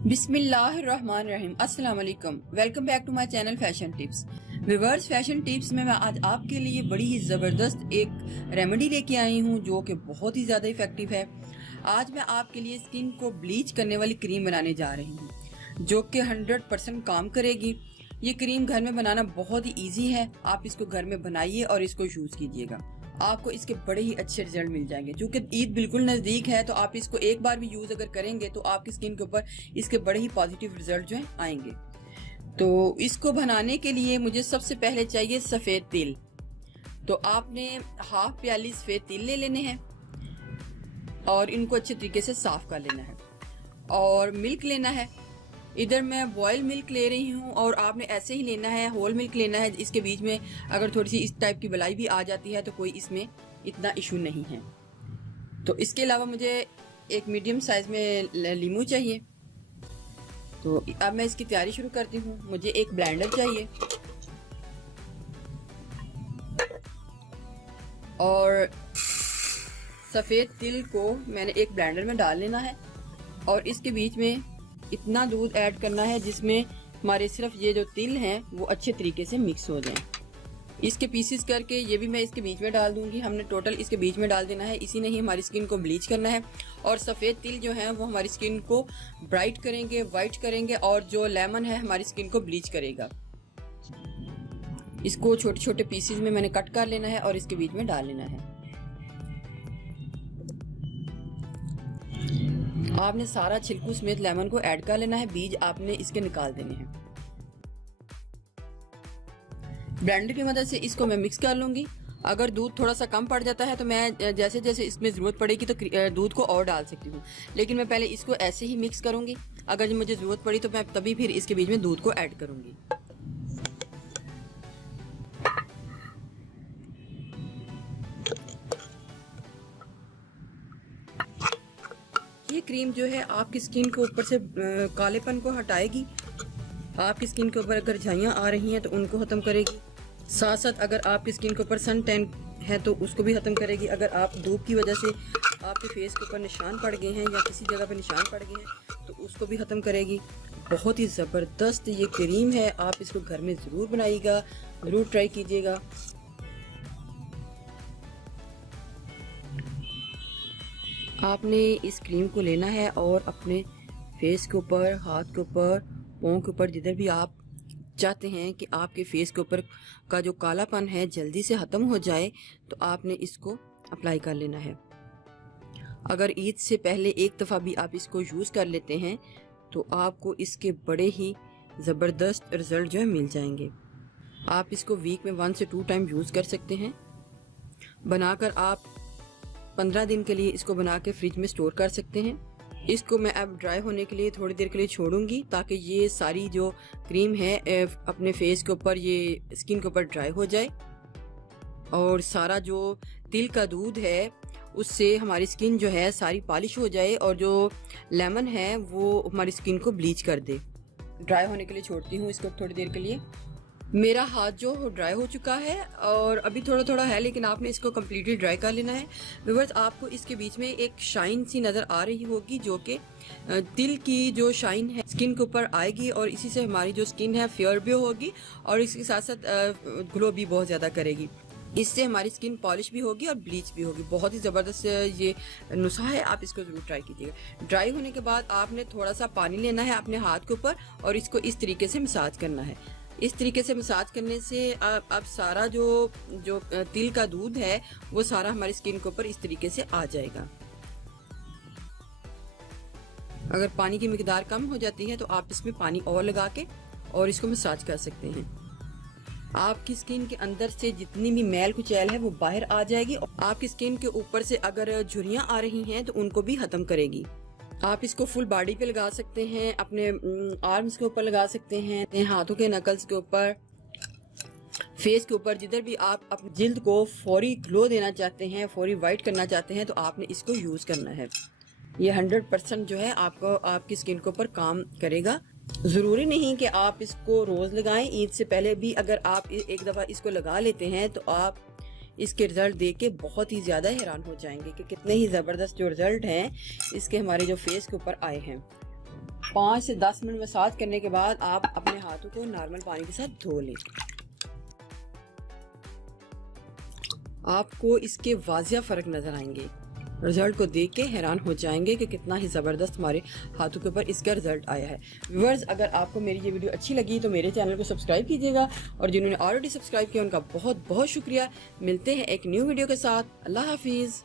बिस्मिल्लाहिर्रहमानिर्रहीम। अस्सलाम वालेकुम। Welcome back to my channel fashion tips. Viewers, fashion tips में मैं आज आपके लिए बड़ी ही ज़बरदस्त एक रेमेडी लेके आई हूँ जो कि बहुत ही ज़्यादा इफ़ेक्टिव है। आज मैं आपके लिए स्किन को ब्लीच करने वाली क्रीम बनाने जा रही हूँ जो कि 100% काम करेगी। ये क्रीम घर में बनाना बहुत ही ईजी है। आप इसको घर में बनाइए और इसको यूज़ कीजिएगा, आपको इसके बड़े ही अच्छे रिजल्ट मिल जाएंगे। क्योंकि ईद बिल्कुल नज़दीक है तो आप इसको एक बार भी यूज़ अगर करेंगे तो आपकी स्किन के ऊपर इसके बड़े ही पॉजिटिव रिजल्ट जो हैं आएंगे। तो इसको बनाने के लिए मुझे सबसे पहले चाहिए सफ़ेद तिल। तो आपने हाफ प्याली सफ़ेद तिल ले लेने हैं और इनको अच्छे तरीके से साफ कर लेना है। और मिल्क लेना है। इधर मैं बॉयल मिल्क ले रही हूँ और आपने ऐसे ही लेना है, होल मिल्क लेना है। इसके बीच में अगर थोड़ी सी इस टाइप की बलाई भी आ जाती है तो कोई इसमें इतना इशू नहीं है। तो इसके अलावा मुझे एक मीडियम साइज में लीमू चाहिए। तो अब मैं इसकी तैयारी शुरू करती हूँ। मुझे एक ब्लेंडर चाहिए और सफ़ेद तिल को मैंने एक ब्लेंडर में डाल लेना है और इसके बीच में इतना दूध ऐड करना है जिसमें हमारे सिर्फ ये जो तिल हैं वो अच्छे तरीके से मिक्स हो जाएं। इसके पीसेस करके ये भी मैं इसके बीच में डाल दूंगी। हमने टोटल इसके बीच में डाल देना है, इसी ने ही हमारी स्किन को ब्लीच करना है। और सफ़ेद तिल जो है वो हमारी स्किन को ब्राइट करेंगे, वाइट करेंगे, और जो लेमन है हमारी स्किन को ब्लीच करेगा। इसको छोटे छोटे पीसेस में मैंने कट कर लेना है और इसके बीच में डाल लेना है। आपने सारा छिलकू समेत लेमन को ऐड कर लेना है, बीज आपने इसके निकाल देने हैं। ब्लेंडर की मदद से इसको मैं मिक्स कर लूंगी। अगर दूध थोड़ा सा कम पड़ जाता है तो मैं जैसे जैसे इसमें ज़रूरत पड़ेगी तो दूध को और डाल सकती हूँ, लेकिन मैं पहले इसको ऐसे ही मिक्स करूंगी। अगर मुझे ज़रूरत पड़ी तो मैं तभी फिर इसके बीच में दूध को ऐड करूंगी। ये क्रीम जो है आपकी स्किन के ऊपर से कालेपन को हटाएगी। आपकी स्किन के ऊपर अगर झाइयाँ आ रही हैं तो उनको ख़त्म करेगी। साथ साथ अगर आपकी स्किन के ऊपर सन टैन है तो उसको भी ख़त्म करेगी। अगर आप धूप की वजह से आपके फेस के ऊपर निशान पड़ गए हैं या किसी जगह पर निशान पड़ गए हैं तो उसको भी ख़त्म करेगी। बहुत ही ज़बरदस्त ये क्रीम है। आप इसको घर में ज़रूर बनाइएगा, ज़रूर ट्राई कीजिएगा। आपने इस क्रीम को लेना है और अपने फेस के ऊपर, हाथ के ऊपर, पाँव के ऊपर, जिधर भी आप चाहते हैं कि आपके फेस के ऊपर का जो कालापन है जल्दी से ख़त्म हो जाए तो आपने इसको अप्लाई कर लेना है। अगर ईद से पहले एक दफ़ा भी आप इसको यूज़ कर लेते हैं तो आपको इसके बड़े ही ज़बरदस्त रिज़ल्ट जो है मिल जाएंगे। आप इसको वीक में 1 से 2 टाइम यूज़ कर सकते हैं। बनाकर आप 15 दिन के लिए इसको बना के फ्रिज में स्टोर कर सकते हैं। इसको मैं अब ड्राई होने के लिए थोड़ी देर के लिए छोड़ूंगी ताकि ये सारी जो क्रीम है अपने फेस के ऊपर, ये स्किन के ऊपर ड्राई हो जाए और सारा जो तिल का दूध है उससे हमारी स्किन जो है सारी पॉलिश हो जाए और जो लेमन है वो हमारी स्किन को ब्लीच कर दे। ड्राई होने के लिए छोड़ती हूँ इसको थोड़ी देर के लिए। मेरा हाथ जो ड्राई हो चुका है और अभी थोड़ा थोड़ा है, लेकिन आपने इसको कम्प्लीटली ड्राई कर लेना है। व्यूअर्स, आपको इसके बीच में एक शाइन सी नज़र आ रही होगी जो कि तिल की जो शाइन है स्किन के ऊपर आएगी और इसी से हमारी जो स्किन है फेयर भी होगी और इसके साथ साथ ग्लो भी बहुत ज़्यादा करेगी। इससे हमारी स्किन पॉलिश भी होगी और ब्लीच भी होगी। बहुत ही ज़बरदस्त ये नुस्खा है, आप इसको ज़रूर ट्राई कीजिएगा। ड्राई होने के बाद आपने थोड़ा सा पानी लेना है अपने हाथ के ऊपर और इसको इस तरीके से मसाज करना है। इस तरीके से मसाज करने से अब सारा जो तिल का दूध है वो सारा हमारी स्किन के ऊपर इस तरीके से आ जाएगा। अगर पानी की मिकदार कम हो जाती है तो आप इसमें पानी और लगा के और इसको मसाज कर सकते हैं। आपकी स्किन के अंदर से जितनी भी मैल कुचैल है वो बाहर आ जाएगी और आपकी स्किन के ऊपर से अगर झुर्रियाँ आ रही हैं तो उनको भी ख़त्म करेगी। आप इसको फुल बॉडी पे लगा सकते हैं, अपने आर्म्स के ऊपर लगा सकते हैं, हाथों के नकल्स के ऊपर, फेस के ऊपर, जिधर भी आप अपनी जिल्द को फौरी ग्लो देना चाहते हैं, फौरी वाइट करना चाहते हैं तो आपने इसको यूज़ करना है। ये 100% जो है आपको आपकी स्किन के ऊपर काम करेगा। ज़रूरी नहीं कि आप इसको रोज़ लगाएं। ईद से पहले भी अगर आप एक दफ़ा इसको लगा लेते हैं तो आप इसके रिजल्ट देख के बहुत ही ज़्यादा हैरान हो जाएंगे कि कितने ही ज़बरदस्त जो रिजल्ट हैं इसके हमारे जो फेस के ऊपर आए हैं। 5 से 10 मिनट मसाज करने के बाद आप अपने हाथों को नॉर्मल पानी के साथ धो लें। आपको इसके वाजिया फ़र्क नज़र आएंगे। रिजल्ट को देख के हैरान हो जाएंगे कि कितना ही ज़बरदस्त हमारे हाथों के ऊपर इसका रिजल्ट आया है। व्यूअर्स, अगर आपको मेरी ये वीडियो अच्छी लगी तो मेरे चैनल को सब्सक्राइब कीजिएगा, और जिन्होंने ऑलरेडी सब्सक्राइब किया उनका बहुत बहुत शुक्रिया। मिलते हैं एक न्यू वीडियो के साथ। अल्लाह हाफिज़।